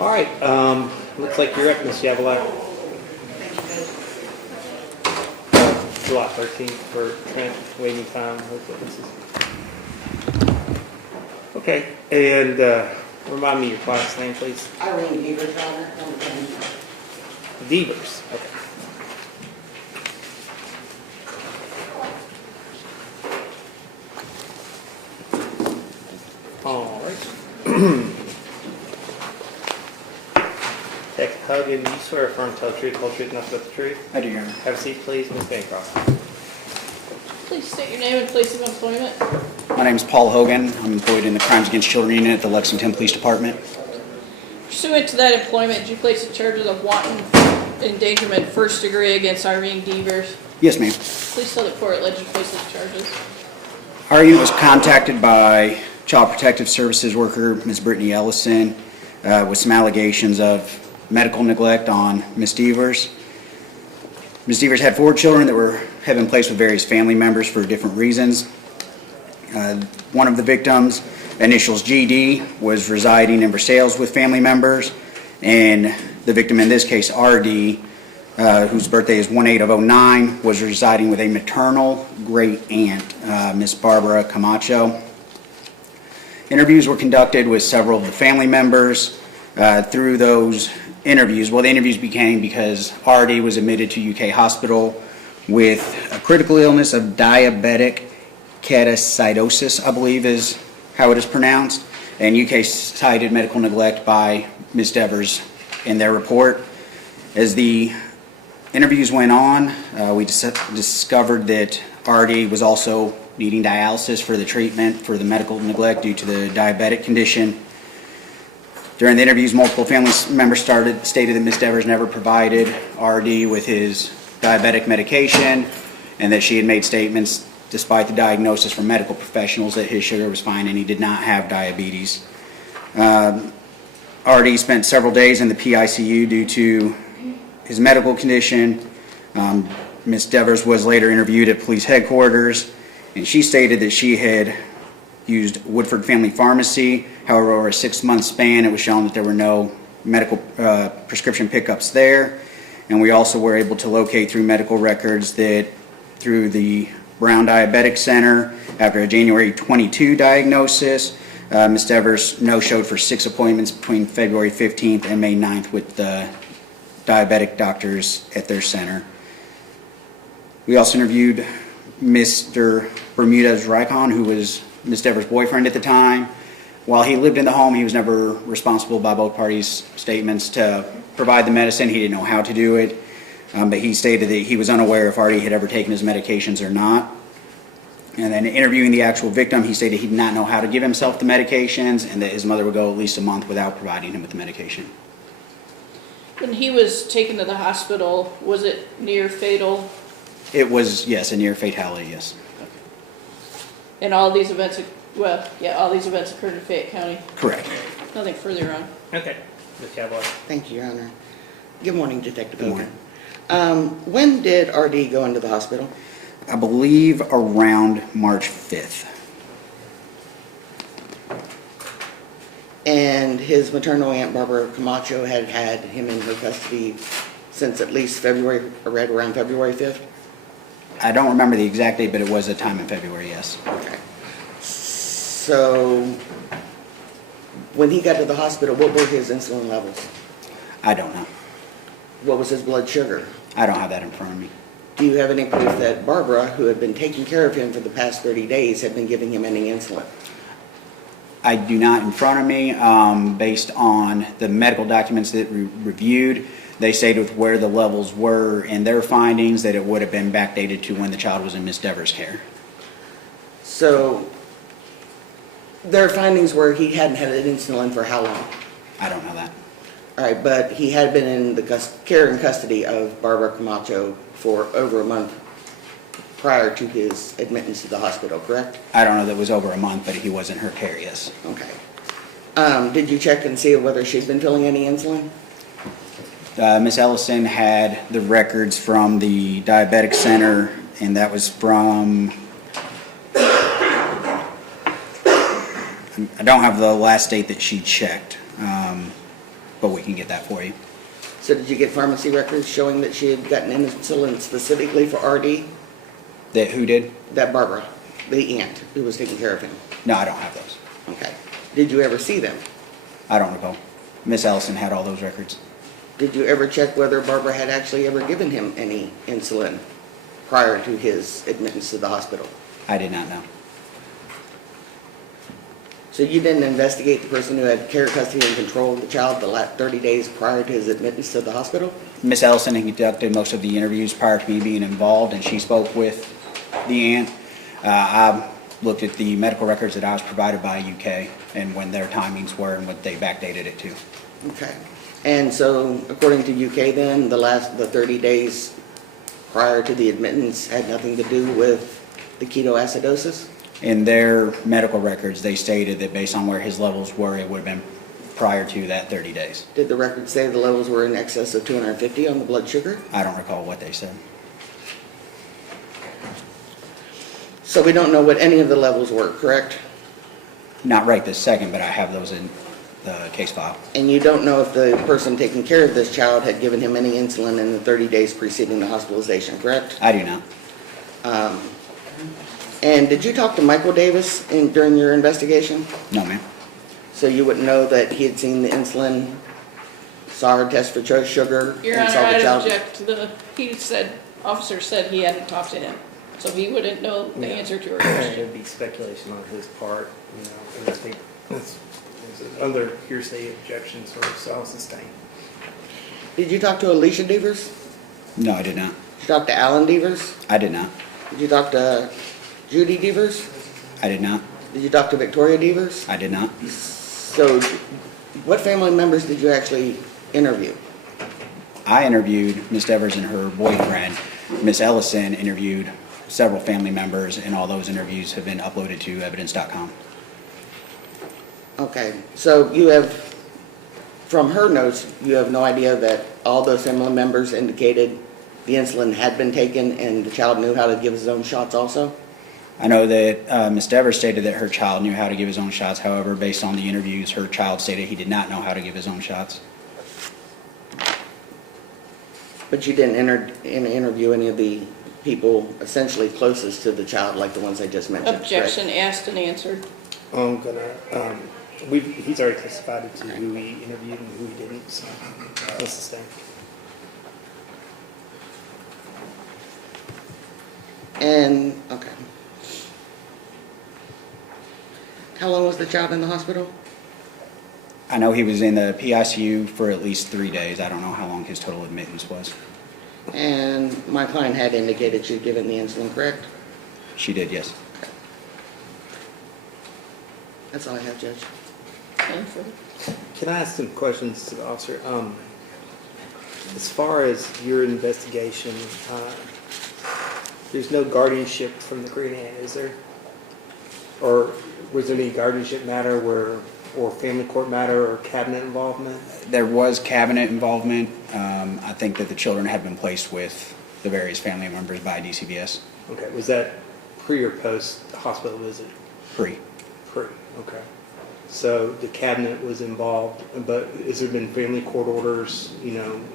All right, looks like you're up, Miss Yavala. July 13th for Trent, waiting time with witnesses. Okay, and remind me your client's name, please. Irene Devers, Honor. Devers. Okay. All right. Detective Hogan, do you swear affirm to tell the truth, whole truth, nothing but the truth? I do, Your Honor. Have a seat, please. Ms. Bancroft. Please state your name and place of employment. My name is Paul Hogan. I'm employed in the Crimes Against Children Unit at the Lexington Police Department. Pursuant to that employment, did you place the charges of wanton endangerment first degree against Irene Devers? Yes, ma'am. Please tell the court alleged you placed those charges. Our unit was contacted by Child Protective Services worker Ms. Brittany Ellison with some allegations of medical neglect on Ms. Devers. Ms. Devers had 4 children that had been placed with various family members for different reasons. One of the victims, initials GD, was residing in Versailles with family members, and the victim in this case, RD, whose birthday is 1/8/09, was residing with a maternal great aunt, Miss Barbara Camacho. Interviews were conducted with several of the family members. Through those interviews, well, the interviews became because RD was admitted to UK hospital with a critical illness of diabetic ketoacidosis, I believe is how it is pronounced, and UK cited medical neglect by Ms. Devers in their report. As the interviews went on, we discovered that RD was also needing dialysis for the treatment for the medical neglect due to the diabetic condition. During the interviews, multiple family members stated that Ms. Devers never provided RD with his diabetic medication, and that she had made statements despite the diagnosis from medical professionals that his sugar was fine and he did not have diabetes. RD spent several days in the PICU due to his medical condition. Ms. Devers was later interviewed at police headquarters, and she stated that she had used Woodford Family Pharmacy. However, over a 6-month span, it was shown that there were no medical prescription pickups there. And we also were able to locate through medical records that through the Brown Diabetic Center, after a January 22 diagnosis, Ms. Devers no-showed for 6 appointments between February 15th and May 9th with the diabetic doctors at their center. We also interviewed Mr. Bermudez-Ricon, who was Ms. Devers' boyfriend at the time. While he lived in the home, he was never responsible by both parties' statements to provide the medicine. He didn't know how to do it, but he stated that he was unaware if RD had ever taken his medications or not. And then interviewing the actual victim, he stated he did not know how to give himself the medications and that his mother would go at least a month without providing him with the medication. When he was taken to the hospital, was it near fatal? It was, yes, a near fatality, yes. And all these events, all these events occurred in Fayette County? Correct. Nothing further on. Okay. Ms. Yavala. Thank you, Your Honor. Good morning, Detective Good Hogan. When did RD go into the hospital? I believe around March 5th. And his maternal aunt, Barbara Camacho, had had him in her custody since at least February, or right around February 5th? I don't remember the exact date, but it was a time in February, yes. Okay. So, when he got to the hospital, what were his insulin levels? I don't know. What was his blood sugar? I don't have that in front of me. Do you have any proof that Barbara, who had been taking care of him for the past 30 days, had been giving him any insulin? I do not in front of me. Based on the medical documents that we reviewed, they stated with where the levels were in their findings that it would have been backdated to when the child was in Ms. Devers' care. So, their findings were he hadn't had insulin for how long? I don't know that. All right, but he had been in the care and custody of Barbara Camacho for over a month prior to his admittance to the hospital, correct? I don't know that it was over a month, but he was in her care, yes. Okay. Did you check and see whether she'd been filling any insulin? Ms. Ellison had the records from the diabetic center, and that was from, I don't have the last date that she checked. but we can get that for you. So did you get pharmacy records showing that she had gotten insulin specifically for RD? That who did? That Barbara, the aunt who was taking care of him. No, I don't have those. Okay. Did you ever see them? I don't recall. Miss Ellison had all those records. Did you ever check whether Barbara had actually ever given him any insulin prior to his admittance to the hospital? I did not know. So you didn't investigate the person who had care, custody, and control of the child the last 30 days prior to his admittance to the hospital? Miss Ellison had conducted most of the interviews prior to me being involved, and she spoke with the aunt. I looked at the medical records that I was provided by UK and when their timings were and what they backdated it to. Okay. And so according to UK then, the 30 days prior to the admittance had nothing to do with the ketoacidosis? In their medical records, they stated that based on where his levels were, it would have been prior to that 30 days. Did the record say the levels were in excess of 250 on the blood sugar? I don't recall what they said. So we don't know what any of the levels were, correct? Not right this second, but I have those in the case file. And you don't know if the person taking care of this child had given him any insulin in the 30 days preceding the hospitalization, correct? I do not. And did you talk to Michael Davis during your investigation? No, ma'am. So you wouldn't know that he had seen the insulin, saw her test for sugar, Your and Honor, saw the I'd child? object to officer said he hadn't talked to him, so he wouldn't know the Yeah. answer to her It question. would be speculation on his part, you know, and I think that's other hearsay objections or I'll sustain. Did you talk to Alicia Devers? No, I did not. Did you talk to Alan Devers? I did not. Did you talk to Judy Devers? I did not. Did you talk to Victoria Devers? I did not. So what family members did you actually interview? I interviewed Miss Devers and her boyfriend. Miss Ellison interviewed several family members, and all those interviews have been uploaded to evidence.com. Okay, so you have, from her notes, you have no idea that all those family members indicated the insulin had been taken and the child knew how to give his own shots also? I know that Miss Devers stated that her child knew how to give his own shots. However, based on the interviews, her child stated he did not know how to give his own shots. But you didn't interview any of the people essentially closest to the child, like the ones I just mentioned, correct? Objection asked and answered. I'm gonna, he's already testified to who he interviewed and who he didn't, so let's sustain. And, okay. How long was the child in the hospital? I know he was in the PICU for at least 3 days. I don't know how long his total admittance was. And my client had indicated she'd given the insulin, correct? She did, yes. That's all I have, Judge. Any further? Can I ask some questions to the officer? As far as your investigation, there's no guardianship from the great aunt, is there? Or was there any guardianship matter or family court matter or cabinet involvement? There was cabinet involvement. I think that the children had been placed with the various family members by DCBS. Okay, was that pre or post hospital visit? Pre. Pre, okay. So the cabinet was involved, but has there been family court orders,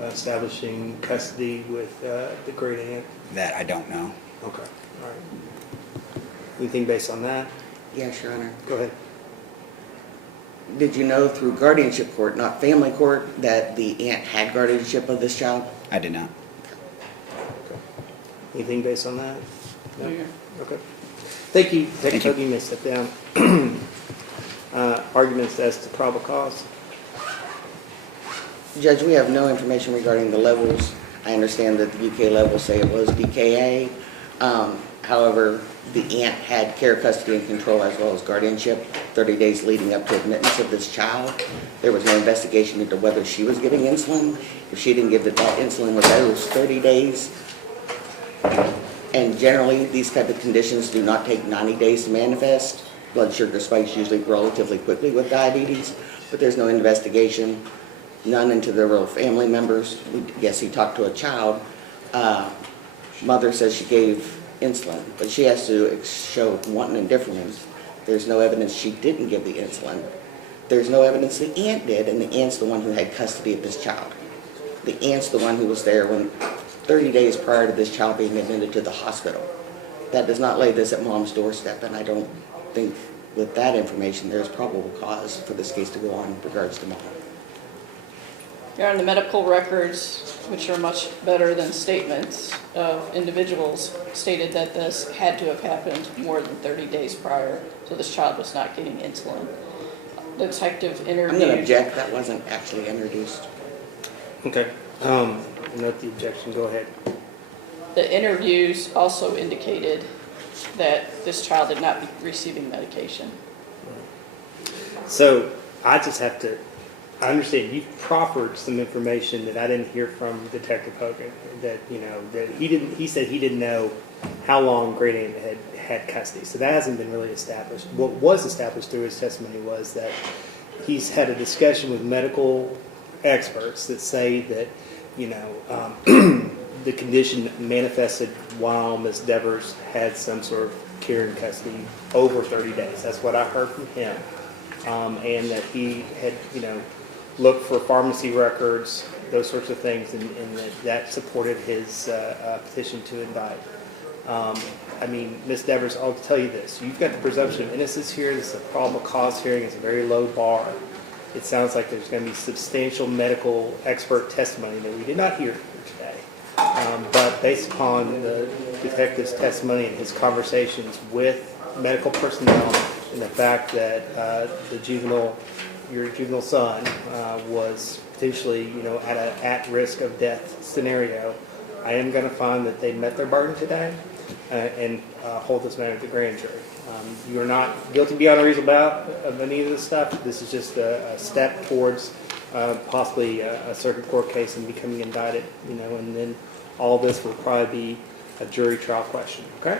establishing custody with the great aunt? That I don't know. Okay, all right. Anything based on that? Yes, Your Honor. Go ahead. Did you know through guardianship court, not family court, that the aunt had guardianship of this child? I did not. Okay. Anything based on that? No, Your Honor. Okay. Thank you. Thank you. You may step down. Arguments as to probable cause? Judge, we have no information regarding the levels. I understand that the UK levels say it was DKA. However, the aunt had care, custody, and control as well as guardianship 30 days leading up to admittance of this child. There was no investigation into whether she was giving insulin. If she didn't give that insulin within those 30 days. And generally, these type of conditions do not take 90 days to manifest. Blood sugar spikes usually relatively quickly with diabetes, but there's no investigation, none into the real family members. Yes, he talked to a child. Mother says she gave insulin, but she has to show wanton indifference. There's no evidence she didn't give the insulin. There's no evidence the aunt did, and the aunt's the one who had custody of this child. The aunt's the one who was there when 30 days prior to this child being admitted to the hospital. That does not lay this at mom's doorstep, and I don't think with that information there's probable cause for this case to go on in regards to mom. Your Honor, the medical records, which are much better than statements of individuals, stated that this had to have happened more than 30 days prior, so this child was not getting insulin. The detective I'm interviewed. going to object, that wasn't actually introduced. Okay. Note the objection. Go ahead. The interviews also indicated that this child did not be receiving medication. So I just have to. I understand you proffered some information that I didn't hear from Detective Hogan. That that he didn't. He said he didn't know how long Great Aunt had custody. So that hasn't been really established. What was established through his testimony was that he's had a discussion with medical experts that say that the condition manifested while Ms. Devers had some sort of care and custody over 30 days. That's what I heard from him, and that he had looked for pharmacy records, those sorts of things, and that supported his petition to indict. I mean, Ms. Devers, I'll tell you this. You've got the presumption of innocence here. This is a probable cause hearing. It's a very low bar. It sounds like there's going to be substantial medical expert testimony that we did not hear today. But based upon the detective's testimony and his conversations with medical personnel and the fact that your juvenile son was potentially, at an at-risk of death scenario, I am going to find that they met their burden today and hold this matter at the grand jury. You are not guilty beyond a reasonable doubt of any of this stuff. This is just a step towards possibly a circuit court case and becoming indicted, and then all this will probably be a jury trial question. Okay?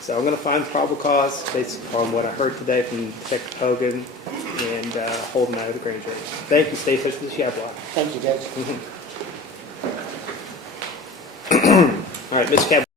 So I'm going to find probable cause based upon what I heard today from Detective Hogan and hold them out of the grand jury. Thank you. Stay in touch with the Shablock. Thank you, Judge. All right, Mr. Cab.